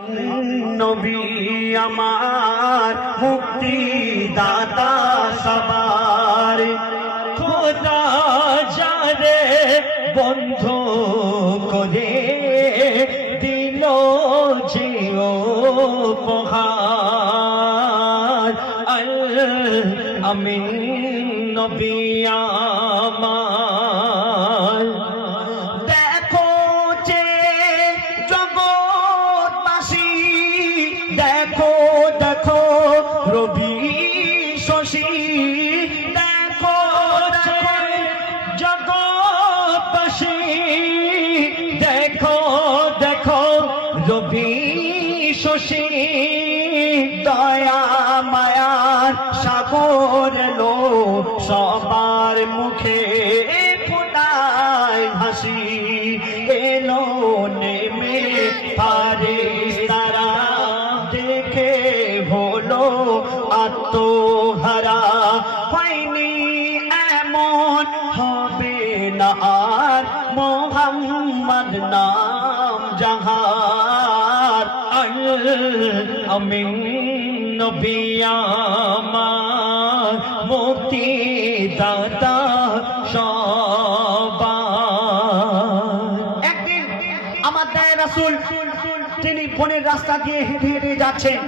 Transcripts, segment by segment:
নবী আমার মুক্তি দাতা সবার, খোদা যারে বন্ধ করে দিল জিও উপহার। আল আমিন নবী আমার, দেখো যে জগৎবাসী, দেখো দেখো রবি শশী, দেখো দেখো জগৎবাসী, দেখো দেখো রবি শশী, দয়া মায়ার সাগর লো সবার মুখে ফোটায় হাসি। এলো নেমে ফারিস্তারা, দেখে হলো আত্মহারা। হয়নি এমন হবে না আর মোহাম্মদ নাম জাহার। আমিন নবী আমার মুক্তি দাতা সবার। একদিন আমাদের রাসূল তিনি বনের রাস্তা দিয়ে হেঁটে হেঁটে যাচ্ছেন।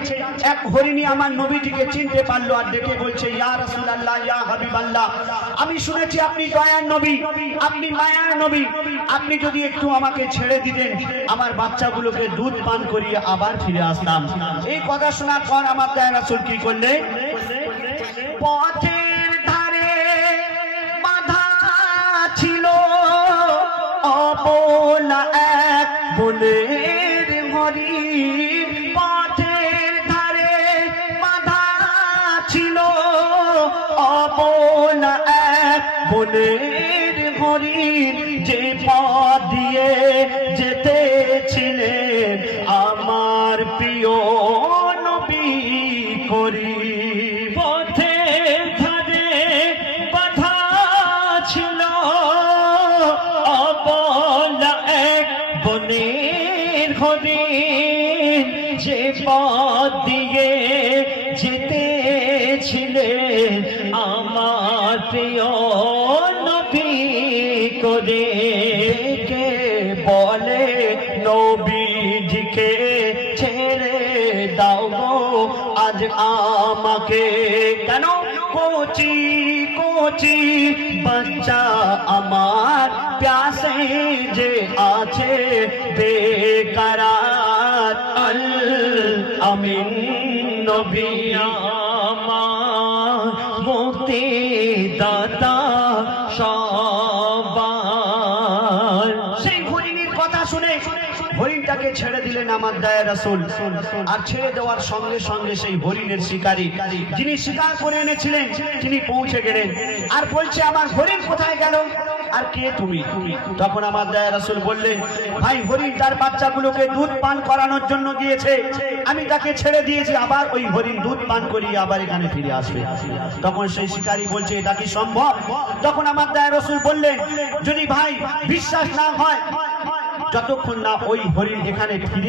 এক হরিণী আমার নবীজিকে চিনতে পারলো আর দেখে বলছে, ইয়া রাসূলুল্লাহ, ইয়া হাবিবাল্লাহ, আমি শুনেছি আপনি দয়ার নবী, আপনি মায়ার নবী, আপনি যদি একটু আমাকে ছেড়ে দিতেন আমার বাচ্চাগুলোকে দুধ পান করিয়ে আবার ফিরে আসতাম। এই কথা শোনার পর আমার দয়ার রাসূল কি করলেন, পথের ধারে বাঁধা ছিল অবলা এক বনের হরিণ। পথের ধারে বাঁধা ছিল অবলা এক বনের হরিণ, যে পথ দিয়ে যেতেছিলেন আমার প্রিয় নবী করিম। পথের ধারে বাঁধা ছিল অবলা এক বনের হরিণ, যে পথ দিয়ে যেতেছিলেন আমার প্রিয় নবী করে। কে বলে নবীজিকে ছেড়ে দাও গো আজ আমাকে, কেন কোচি কোচি বাচ্চা আমার প্যাসে যে আছে বেকরার। আল আমিন নবী আমার মুক্তি দাতা সবার। সেই হরিণীর কথা শুনে হরিণটাকে ছেড়ে দিলেন আমার দয়ার রাসূল। আর ছেড়ে দেওয়ার সঙ্গে সঙ্গে সেই হরিণের শিকারী, যিনি শিকার করে এনেছিলেন, তিনি পৌঁছে গেলেন আর বলছে, আমার হরিণ কোথায় গেল আর কে তুমি? তখন আমার দয়ার রাসূল বললেন, ভাই হরিণ তার বাচ্চাগুলোকে দুধ পান করানোর জন্য গিয়েছে, আমি তাকে ছেড়ে দিয়েছি, আবার ওই হরিণ দুধ পান করিয়ে আবার এখানে ফিরে আসবে। তখন সেই শিকারী বলছে, এটা কি সম্ভব? তখন আমার দয়ার রাসূল বললেন, যদি ভাই বিশ্বাস না হয়, যতক্ষণ না ওই হরিণ এখানে ফিরে